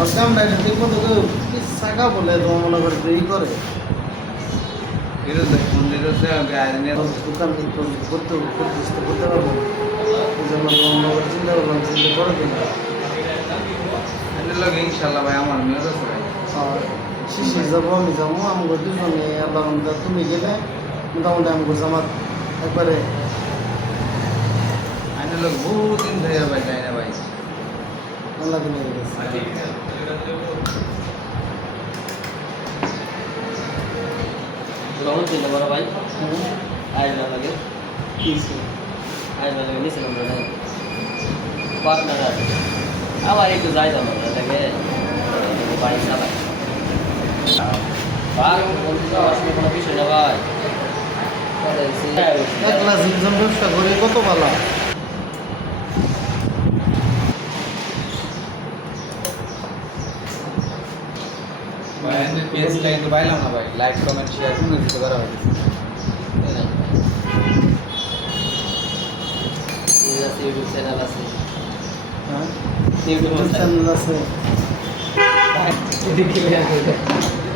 কামটা এটা ঠিক মতো কেউ শাখা বলে তোমার মনে করে ই করে দোকান করতে করতে পারবো এই জন্য তোমার মনে করে চিন্তা করলাম চিন্তা করে দিন ইনশাল্লাহ ভাই আমার মেয়ের আছে ভাই আর শিশির যাবো আমি যাবো আমাকে দুজনে আল্লাহ রহমতে তুমি গেলে মোটামুটি আমি করছি আমার একবারে আইনের লোক বহুদিন ধরে ভাই যাই না ভাই আল্লাহ দিনে গেছে রহন ছিল বড় ভাই আইনা লাগে কিছু আইনা লাগে নিছিলাম না পার্টনার আছে আবার একটু যাই যাবো এটাকে বাড়ি চালাই আসলে কোনো বিষয় না ভাই একলা জিমজাম ব্যবসা করে কত ভালো ভাই পেজটা কিন্তু পাইলাম না ভাই লাইক কমেন্ট শেয়ার কোনো কিছু করা হয়েছে ইউটিউব চ্যানেল আছে হ্যাঁ ইউটিউব চ্যানেল আছে চ্যানেল